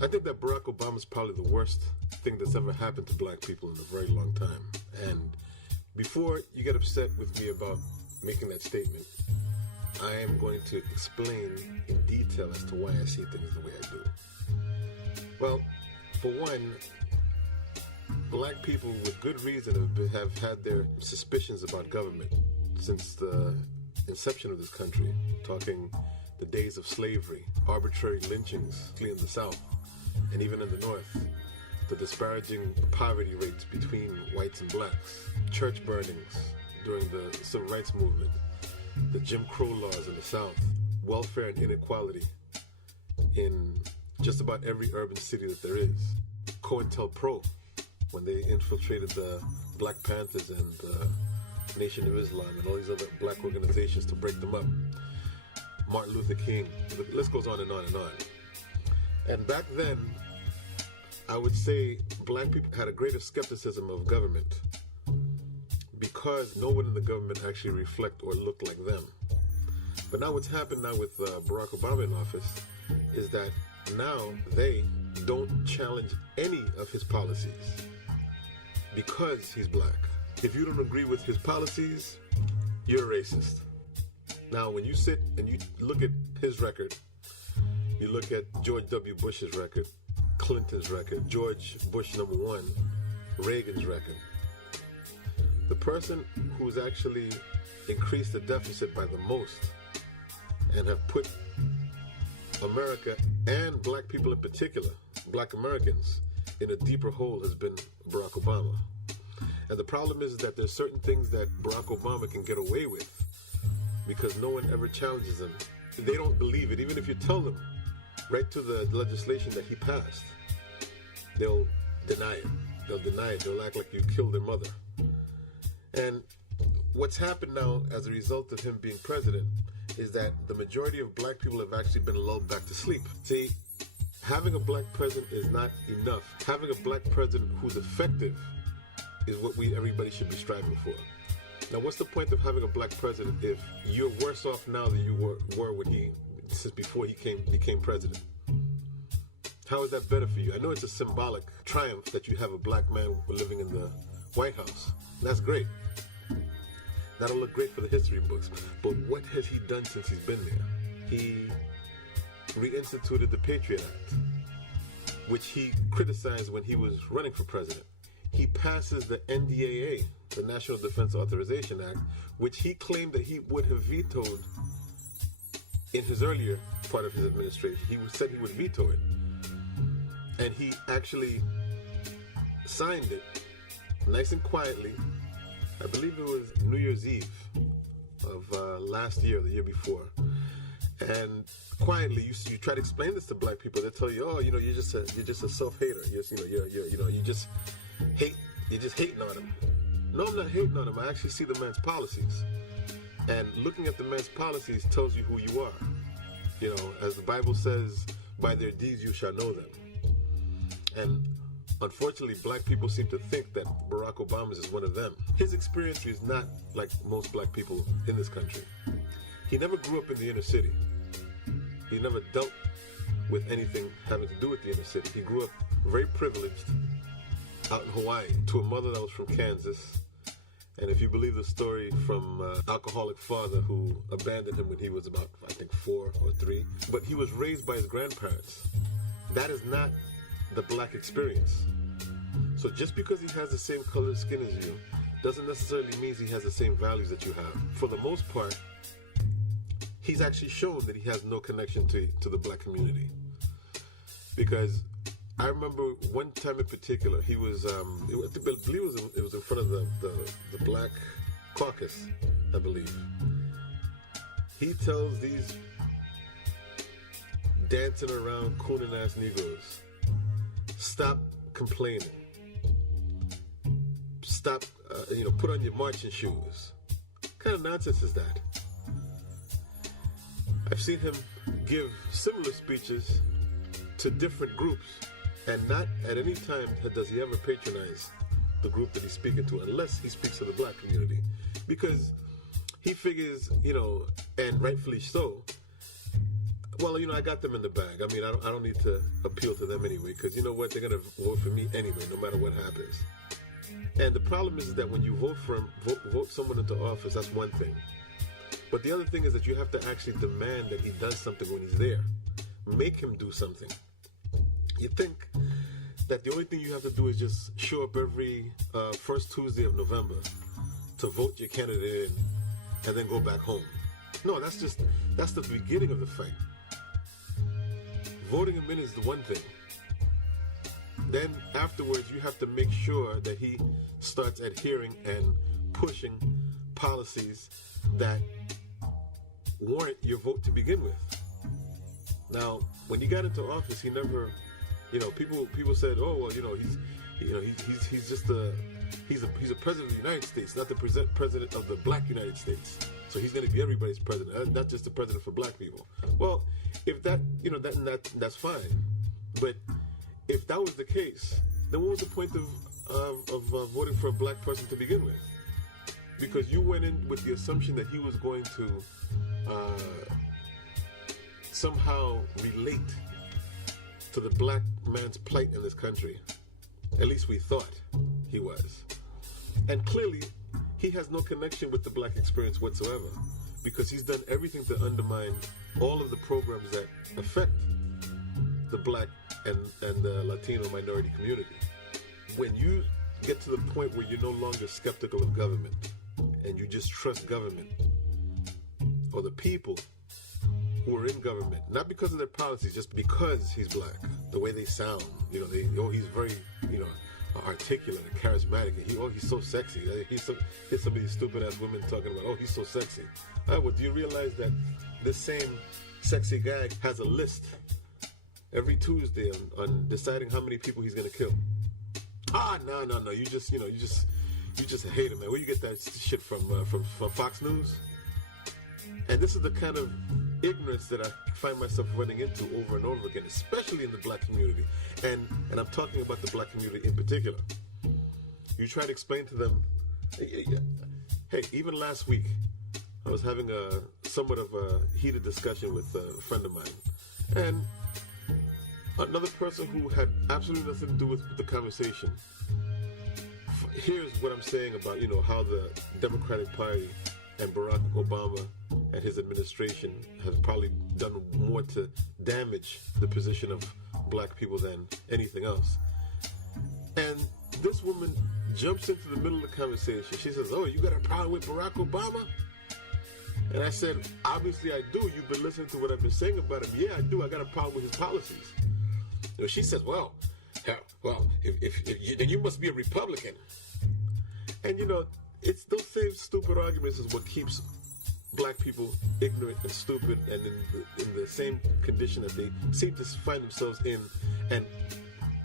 I think that Barack Obama is probably the worst thing that's ever happened to black people in a very long time. And before you get upset with me about making that statement, I am going to explain in detail as to why I see things the way I do. Well, for one, black people with good reason have had their suspicions about government since the inception of this country, talking the days of slavery, arbitrary lynchings in the South, and even in the North, the disparaging poverty rates between whites and blacks, church burnings during the Civil Rights Movement, the Jim Crow laws in the South, welfare and inequality in just about every urban city that there is, COINTELPRO, when they infiltrated the Black Panthers and the Nation of Islam and all these other black organizations to break them up, Martin Luther King, the list goes on and on and on. And back then, I would say black people had a greater skepticism of government because no one in the government actually reflect or look like them. But now what's happened now with Barack Obama in office is that now they don't challenge any of his policies because he's black. If you don't agree with his policies, you're a racist. Now, when you sit and you look at his record, you look at George W. Bush's record, Clinton's record, George Bush #1, Reagan's record. The person who's actually increased the deficit by the most and have put America and black people in particular, black Americans, in a deeper hole has been Barack Obama. And the problem is that there's certain things that Barack Obama can get away with because no one ever challenges him. They don't believe it. Even if you tell them right to the legislation that he passed, they'll deny it. They'll deny it. They'll act like you killed their mother. And what's happened now as a result of him being president is that the majority of black people have actually been lulled back to sleep. See, having a black president is not enough. Having a black president who's effective is what everybody should be striving for. Now, what's the point of having a black president if you're worse off now than you were when since before he became president? How is that better for you? I know it's a symbolic triumph that you have a black man living in the White House. That's great. That'll look great for the history books. But what has he done since he's been there? He reinstituted the Patriot Act, which he criticized when he was running for president. He passes the NDAA, the National Defense Authorization Act, which he claimed that he would have vetoed in his earlier part of his administration. He said he would veto it. And he actually signed it nice and quietly. I believe it was New Year's Eve of last year, the year before. And quietly, you try to explain this to black people. They tell you, "Oh, you're just a self-hater. You just hating on him." No, I'm not hating on him. I actually see the man's policies, and looking at the man's policies tells you who you are. As the Bible says, "By their deeds you shall know them." And unfortunately, black people seem to think that Barack Obama is one of them. His experience is not like most black people in this country. He never grew up in the inner city. He never dealt with anything having to do with the inner city. He grew up very privileged out in Hawaii to a mother that was from Kansas. And if you believe the story from alcoholic father who abandoned him when he was about, I think, 4 or 3. But he was raised by his grandparents. That is not the black experience. So just because he has the same colored skin as you doesn't necessarily mean he has the same values that you have. For the most part, he's actually shown that he has no connection to the black community. Because I remember one time in particular, he was, I believe it was in front of the Black Caucus, I believe. He tells these dancing around, cooning ass Negroes, stop complaining. Stop, put on your marching shoes. What kind of nonsense is that? I've seen him give similar speeches to different groups, and not at any time does he ever patronize the group that he's speaking to, unless he speaks to the black community. Because he figures, and rightfully so, Well, I got them in the bag. I mean, I don't need to appeal to them anyway, because you know what? They're going to vote for me anyway, no matter what happens. And the problem is that when you vote someone into office, that's one thing. But the other thing is that you have to actually demand that he does something when he's there. Make him do something. You think that the only thing you have to do is just show up every first Tuesday of November to vote your candidate in and then go back home. No, that's the beginning of the fight. Voting him in is the one thing. Then afterwards, you have to make sure that he starts adhering and pushing policies that warrant your vote to begin with. Now, when he got into office, he never, people said, oh, well, he's just he's a president of the United States, not the president of the Black United States. So he's going to be everybody's president, not just the president for Black people. Well, if that's fine. But if that was the case, then what was the point of voting for a Black person to begin with? Because you went in with the assumption that he was going to somehow relate to the Black man's plight in this country. At least we thought he was. And clearly, he has no connection with the Black experience whatsoever, because he's done everything to undermine all of the programs that affect the Black and the Latino minority community. When you get to the point where you're no longer skeptical of government and you just trust government or the people who are in government, not because of their policies, just because he's Black, the way they sound, he's very, articulate and charismatic, and he's so sexy. Here's some of these stupid ass women talking about, he's so sexy. Well, do you realize that this same sexy guy has a list every Tuesday on deciding how many people he's gonna kill? No, you just hate him, man. Where you get that shit from Fox News? And this is the kind of ignorance that I find myself running into over and over again, especially in the Black community. And I'm talking about the Black community in particular. You try to explain to them, hey, even last week, I was having somewhat of a heated discussion with a friend of mine. And another person who had absolutely nothing to do with the conversation. Here's what I'm saying about, how the Democratic Party and Barack Obama and his administration has probably done more to damage the position of Black people than anything else. And this woman jumps into the middle of the conversation. She says, oh, you got a problem with Barack Obama? And I said, obviously I do. You've been listening to what I've been saying about him. Yeah, I do. I got a problem with his policies. She says, if then you must be a Republican. And it's those same stupid arguments is what keeps Black people ignorant and stupid and in the same condition that they seem to find themselves in and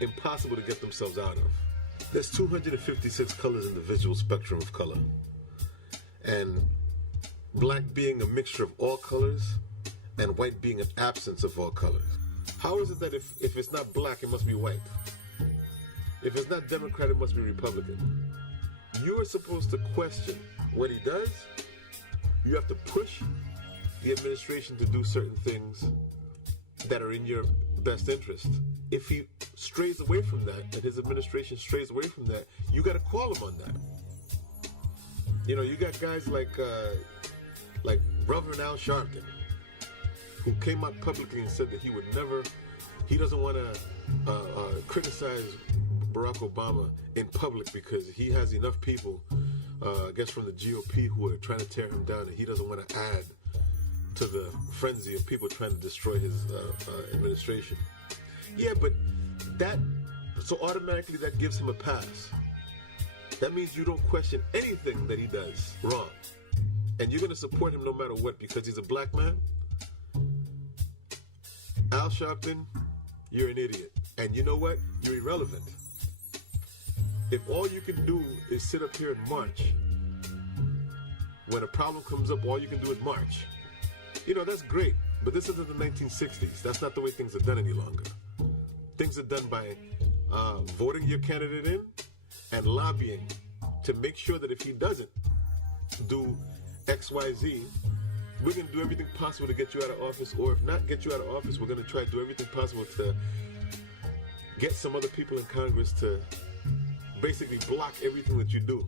impossible to get themselves out of. There's 256 colors in the visual spectrum of color. And Black being a mixture of all colors and white being an absence of all colors. How is it that if it's not Black, it must be white? If it's not Democrat, it must be Republican? You are supposed to question what he does. You have to push the administration to do certain things that are in your best interest. If he strays away from that, and his administration strays away from that, you got to call him on that. You got guys like Reverend Al Sharpton, who came out publicly and said that he doesn't want to criticize Barack Obama in public because he has enough people, I guess from the GOP, who are trying to tear him down, and he doesn't want to add to the frenzy of people trying to destroy his administration. Yeah, but so automatically that gives him a pass. That means you don't question anything that he does wrong. And you're going to support him no matter what because he's a Black man? Al Sharpton, you're an idiot. And you know what? You're irrelevant. If all you can do is sit up here and march, when a problem comes up, all you can do is march. That's great, but this isn't the 1960s. That's not the way things are done any longer. Things are done by voting your candidate in and lobbying to make sure that if he doesn't do X, Y, Z, we're going to do everything possible to get you out of office, or if not get you out of office, we're going to try to do everything possible to get some other people in Congress to basically block everything that you do.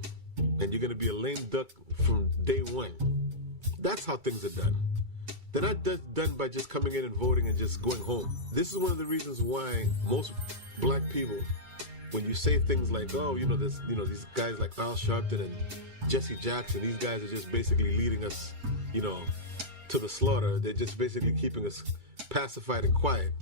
And you're going to be a lame duck from day one. That's how things are done. They're not done by just coming in and voting and just going home. This is one of the reasons why most black people, when you say things like, oh, these guys like Al Sharpton and Jesse Jackson, these guys are just basically leading us, to the slaughter. They're just basically keeping us pacified and quiet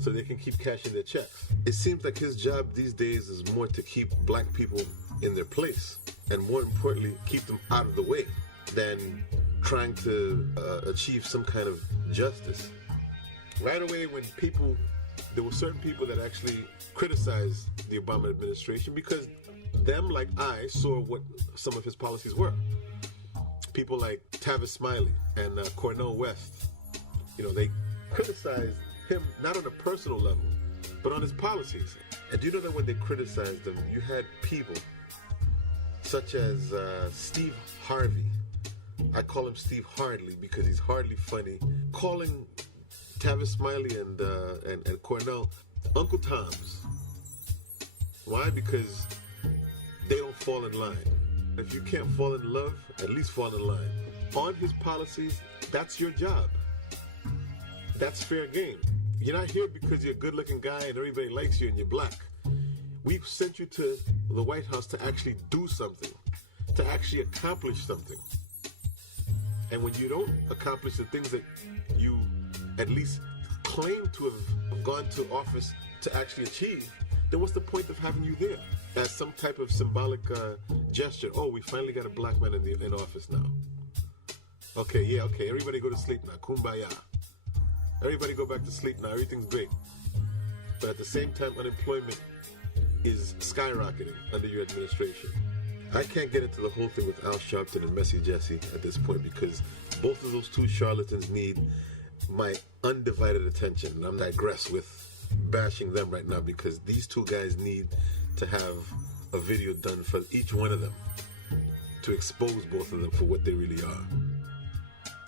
so they can keep cashing their checks. It seems like his job these days is more to keep black people in their place, and more importantly, keep them out of the way, than trying to achieve some kind of justice. Right away, there were certain people that actually criticized the Obama administration because them, like I, saw what some of his policies were. People like Tavis Smiley and Cornel West, they criticized him not on a personal level, but on his policies. And do you know that when they criticized him, you had people such as Steve Harvey. I call him Steve Hardly because he's hardly funny. Calling Tavis Smiley and Cornell Uncle Toms. Why? Because they don't fall in line. If you can't fall in love, at least fall in line. On his policies, that's your job. That's fair game. You're not here because you're a good-looking guy and everybody likes you and you're black. We've sent you to the White House to actually do something, to actually accomplish something. And when you don't accomplish the things that you at least claim to have gone to office to actually achieve, then what's the point of having you there as some type of symbolic gesture? Oh, we finally got a black man in office now. Okay, everybody go to sleep now. Kumbaya. Everybody go back to sleep now. Everything's great. But at the same time, unemployment is skyrocketing under your administration. I can't get into the whole thing with Al Sharpton and Messy Jesse at this point because both of those two charlatans need my undivided attention. And I'm digress with bashing them right now because these two guys need to have a video done for each one of them to expose both of them for what they really are.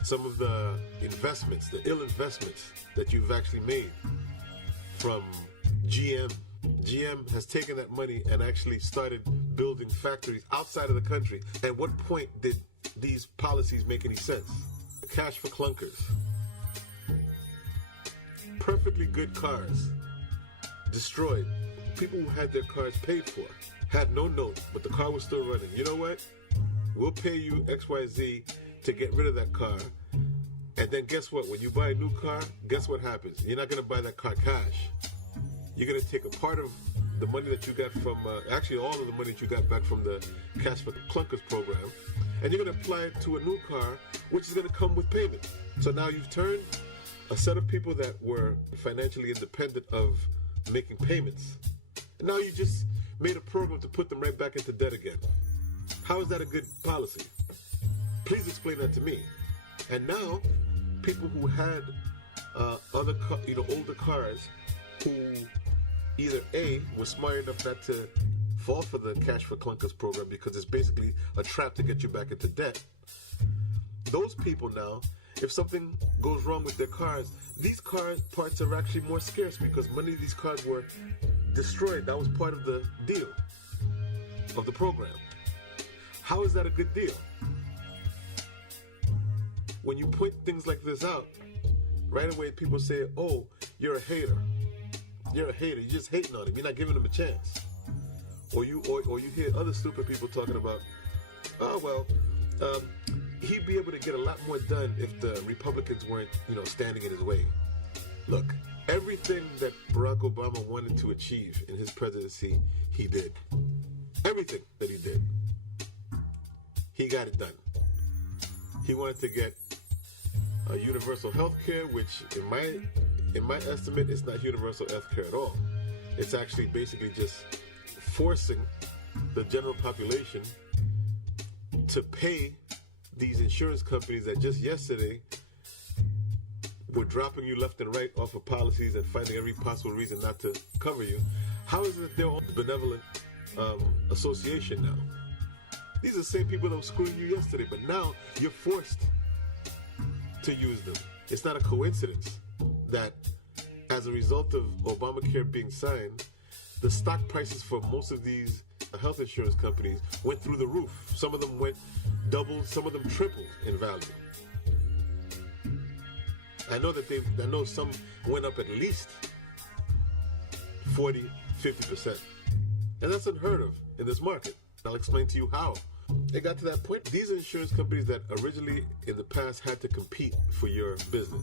Some of the investments, the ill investments that you've actually made from GM. GM has taken that money and actually started building factories outside of the country. At what point did these policies make any sense? Cash for clunkers. Perfectly good cars destroyed. People who had their cars paid for had no note, but the car was still running. You know what? We'll pay you XYZ to get rid of that car. And then guess what? When you buy a new car, guess what happens? You're not going to buy that car cash. You're going to take a part of the money that you got from, actually all of the money that you got back from the Cash for Clunkers program, and you're going to apply it to a new car, which is going to come with payment. So now you've turned a set of people that were financially independent of making payments, and now you just made a program to put them right back into debt again. How is that a good policy? Please explain that to me. And now, people who had older cars, who either A, were smart enough not to fall for the Cash for Clunkers program because it's basically a trap to get you back into debt. Those people now, if something goes wrong with their cars, these car parts are actually more scarce because many of these cars were destroyed. That was part of the deal, of the program. How is that a good deal? When you point things like this out, right away people say, oh, you're a hater. You're a hater. You're just hating on him. You're not giving him a chance. Or you hear other stupid people talking about, oh, well, he'd be able to get a lot more done if the Republicans weren't, standing in his way. Look, everything that Barack Obama wanted to achieve in his presidency, he did. Everything that he did, he got it done. He wanted to get universal health care, which in my estimate, it's not universal health care at all. It's actually basically just forcing the general population to pay these insurance companies that just yesterday were dropping you left and right off of policies and finding every possible reason not to cover you. How is it that they're all benevolent association now? These are the same people that were screwing you yesterday, but now you're forced to use them. It's not a coincidence that as a result of Obamacare being signed, the stock prices for most of these health insurance companies went through the roof. Some of them went doubled, some of them tripled in value. I know some went up at least 40, 50%. And that's unheard of in this market. I'll explain to you how. It got to that point. These insurance companies that originally in the past had to compete for your business.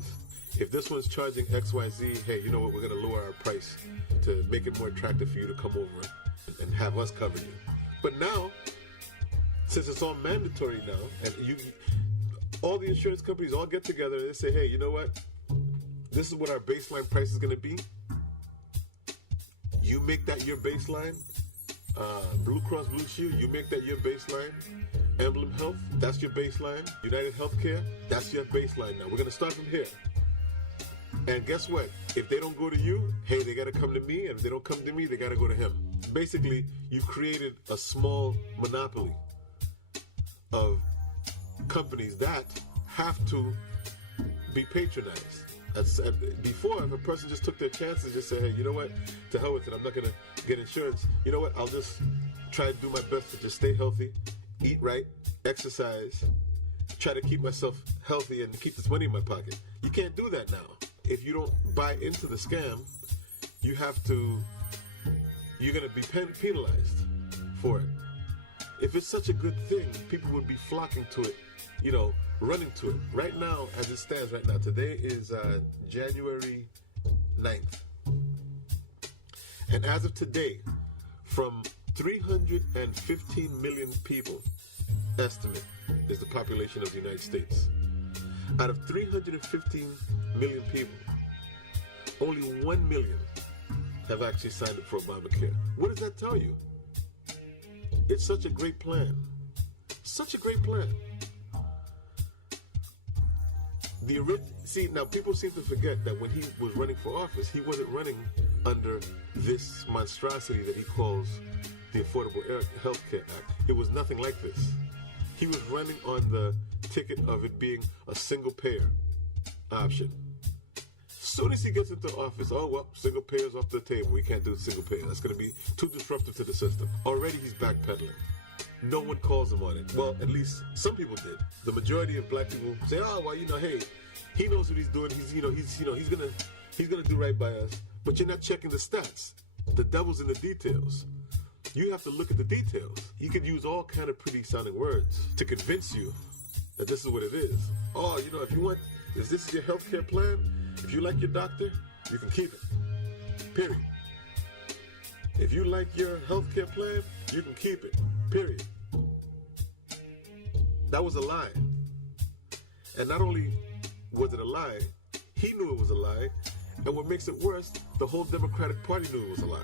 If this one's charging XYZ, hey, you know what, we're going to lower our price to make it more attractive for you to come over and have us cover you. But now, since it's all mandatory now, and all the insurance companies all get together and they say, hey, you know what, this is what our baseline price is going to be. You make that your baseline. Blue Cross Blue Shield, you make that your baseline. Emblem Health, that's your baseline. United Healthcare, that's your baseline now. We're going to start from here. And guess what? If they don't go to you, hey, they got to come to me. And if they don't come to me, they got to go to him. Basically, you created a small monopoly of companies that have to be patronized. Before, if a person just took their chances and just said, hey, you know what, to hell with it, I'm not going to get insurance. You know what, I'll just try to do my best to just stay healthy, eat right, exercise, try to keep myself healthy and keep this money in my pocket. You can't do that now. If you don't buy into the scam, you're going to be penalized for it. If it's such a good thing, people would be flocking to it, running to it. Right now, as it stands right now, today is January 9th. And as of today, from 315 million people, estimate, is the population of the United States. Out of 315 million people, only 1 million have actually signed up for Obamacare. What does that tell you? It's such a great plan. Such a great plan. See, now people seem to forget that when he was running for office, he wasn't running under this monstrosity that he calls the Affordable Health Care Act. It was nothing like this. He was running on the ticket of it being a single payer option. As soon as he gets into office, oh, well, single payer's off the table. We can't do single payer. That's going to be too disruptive to the system. Already he's backpedaling. No one calls him on it. Well, at least some people did. The majority of black people say, oh, well, hey, he knows what he's doing. He's gonna do right by us. But you're not checking the stats. The devil's in the details. You have to look at the details. You could use all kind of pretty sounding words to convince you that this is what it is. Oh, if this is your healthcare plan, if you like your doctor, you can keep it. Period. If you like your healthcare plan, you can keep it. Period. That was a lie. And not only was it a lie, he knew it was a lie. And what makes it worse, the whole Democratic Party knew it was a lie.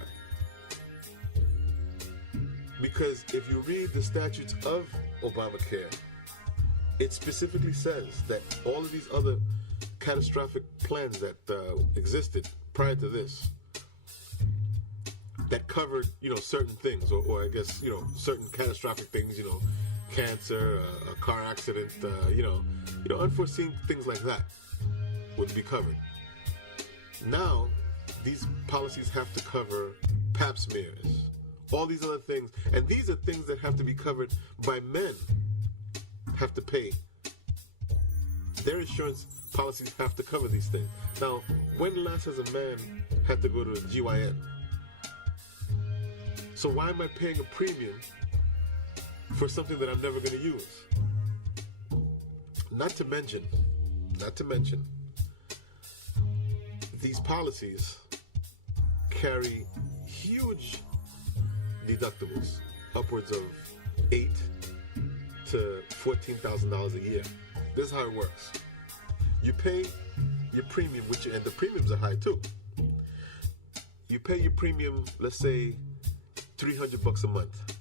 Because if you read the statutes of Obamacare, it specifically says that all of these other catastrophic plans that existed prior to this, that covered, certain things, or I guess, certain catastrophic things, cancer, a car accident, unforeseen things like that would be covered. Now, these policies have to cover pap smears, all these other things, and these are things that have to be covered by men, have to pay. Their insurance policies have to cover these things. Now, when last has a man had to go to a GYN? So why am I paying a premium for something that I'm never going to use? Not to mention, these policies carry huge deductibles, upwards of $8,000 to $14,000 a year. This is how it works. You pay your premium, and the premiums are high too. You pay your premium, let's say, $300 a month,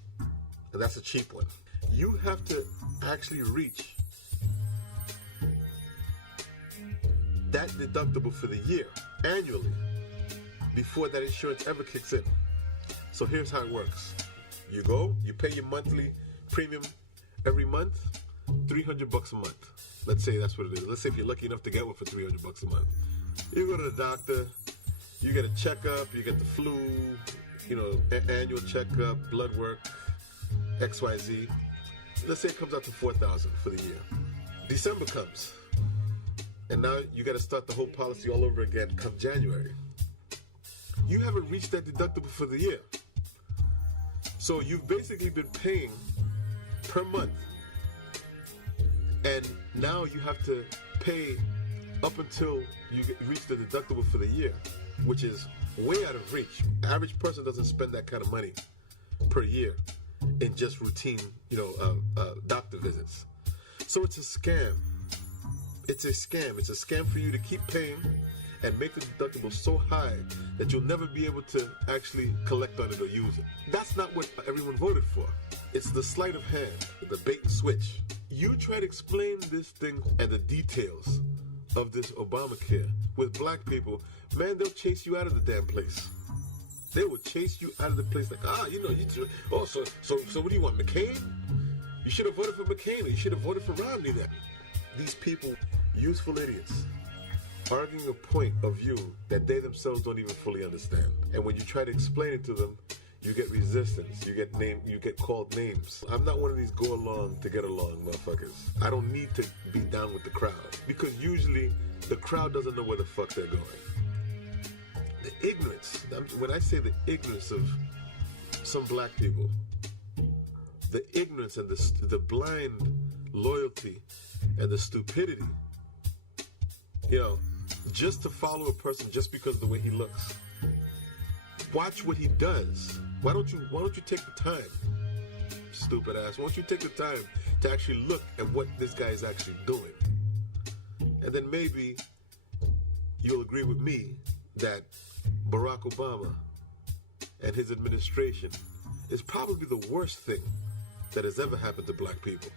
and that's a cheap one. You have to actually reach that deductible for the year, annually, before that insurance ever kicks in. So here's how it works. You go, you pay your monthly premium every month, $300 a month. Let's say that's what it is. Let's say if you're lucky enough to get one for $300 a month. You go to the doctor, you get a checkup, you get the flu, annual checkup, blood work, XYZ. Let's say it comes out to $4,000 for the year. December comes, and now you got to start the whole policy all over again come January. You haven't reached that deductible for the year. So you've basically been paying per month, and now you have to pay up until you reach the deductible for the year, which is way out of reach. Average person doesn't spend that kind of money per year in just routine, doctor visits. So it's a scam. It's a scam. It's a scam for you to keep paying and make the deductible so high that you'll never be able to actually collect on it or use it. That's not what everyone voted for. It's the sleight of hand, the bait and switch. You try to explain this thing and the details of this Obamacare with black people, man, they'll chase you out of the damn place. They will chase you out of the place like, so what do you want, McCain? You should have voted for McCain, or you should have voted for Romney then. These people, useful idiots, arguing a point of view that they themselves don't even fully understand. And when you try to explain it to them, you get resistance, you get called names. I'm not one of these go along to get along motherfuckers. I don't need to be down with the crowd, because usually the crowd doesn't know where the fuck they're going. The ignorance, when I say the ignorance of some black people, the ignorance and the blind loyalty and the stupidity, just to follow a person just because of the way he looks. Watch what he does. Why don't you take the time, stupid ass? Why don't you take the time to actually look at what this guy is actually doing? And then maybe you'll agree with me that Barack Obama and his administration is probably the worst thing that has ever happened to black people.